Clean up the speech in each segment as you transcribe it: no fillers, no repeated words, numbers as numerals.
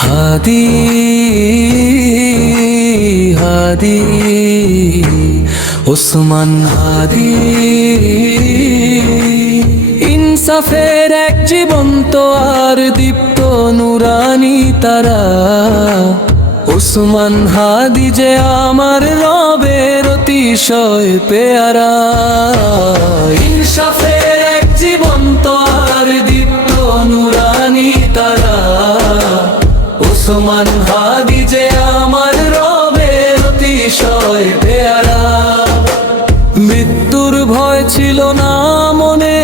হাদি হাদি ওসমান হাদি, ইনসাফের এক জীবন্ত আর দীপ্ত নুরানি তারা। ওসমান হাদি যে আমার রবের অতিশয় পেয়ারা। ইনসাফের এক জীবন্ত আর দীপ্ত নুরানি তারা। ওসমান হাদি যে আমার রবের অতিশয় পেয়ারা। মৃত্যুর ভয় ছিল না মনে,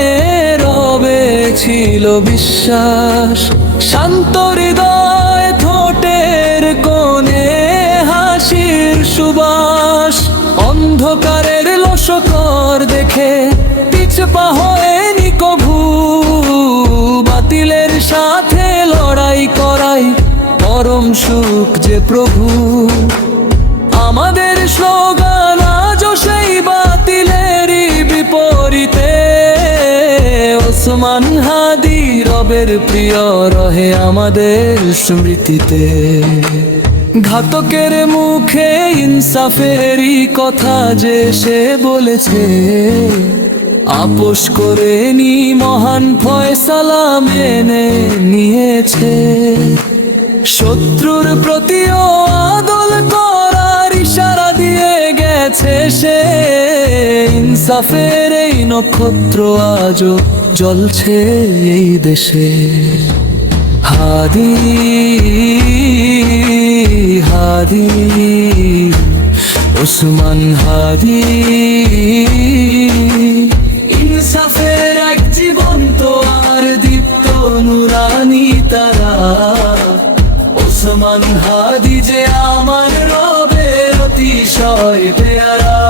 রবে ছিল বিশ্বাস। শান্ত হৃদয় ঠোঁটের কোণে হাসির সুবাস। অন্ধকারের লশকর দেখে পিছপা হয়নি কভু। বাতিলের সাথে লড়াই করাই পরম সুখ যে প্রভু। আমাদের স্লোগান আজও সেই বাতিলেরই বিপরীতে। ওসমান হাদি রবের প্রিয় রহে আমাদের স্মৃতিতে। ঘাতকের মুখে ইনসাফেরই কথা যে সে বলেছে। আপোষ করে নি মহান ফয়সালা মেনে নিয়েছে। শত্রুর প্রতিও আদল করার ইশারা দিয়ে গেছে সে। ইনসাফের এই নক্ষত্র আজও জ্বলছে এই দেশে। হাদি হাদি ওসমান হাদি, ইনসাফের এক জীবন্ত আর দীপ্ত নুরানি তারা। ওসমান হাদি যে আমার রবের অতিশয় পেয়ারা।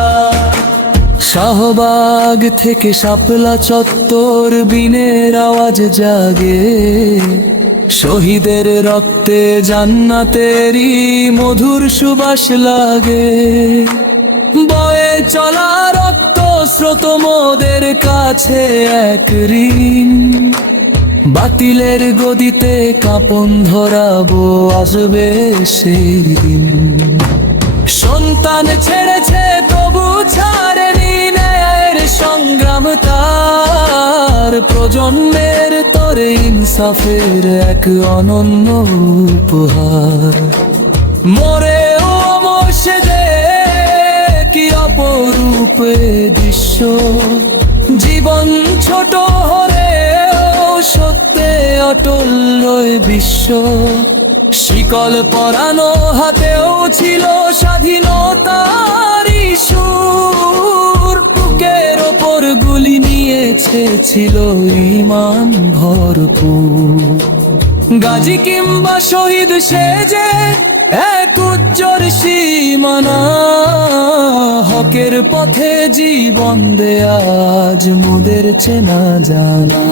শাহবাগ থেকে শাপলা চত্বর বিনের আওয়াজ জাগে। শহীদের রক্তে জান্নাতেরই মধুর সুবাস লাগে। বয়ে চলা রক্ত স্রোত মোদের কাছে এক ঋণ। বাতিলের গদিতে কাঁপন ধরাবো আসবে সেই দিন। সন্তান ছেড়েছে তবু ছাড়েনি ন্যায়ের সংগ্রাম তার। প্রজন্মের তরে ইনসাফের এক অনন্য উপহার। মরেও অমর সে কি অপরূপে দৃশ্য। জীবন ছোট হলেও সত্যে অটল রয়ে বিশ্ব। শিকল পরানো হাতেও ছিল স্বাধীনতার সুর। বুকের ওপর গুলি নিয়েছে ছিল ঈমান ভরপুর। গাজী কিংবা শহীদ সে যে এক উজ্জ্বল সীমানা। হকের পথে জীবন দেয়া আজ মোদের চেনা জানা।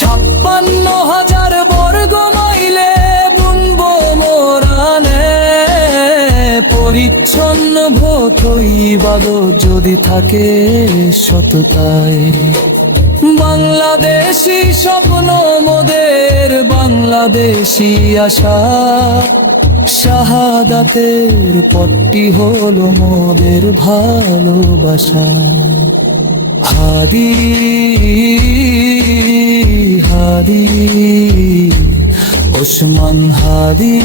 56,000 বর্গ মাইলে বুনবো মোরানে। পরিচ্ছন্ন ভোট ইবাদত যদি থাকে সততায়। বাংলাদেশি স্বপ্ন মোদের, বাংলাদেশি আশা। শাহাদাতের পট্টি হলো মোদের ভালোবাসা। হাদি হাদি ওসমান হাদি।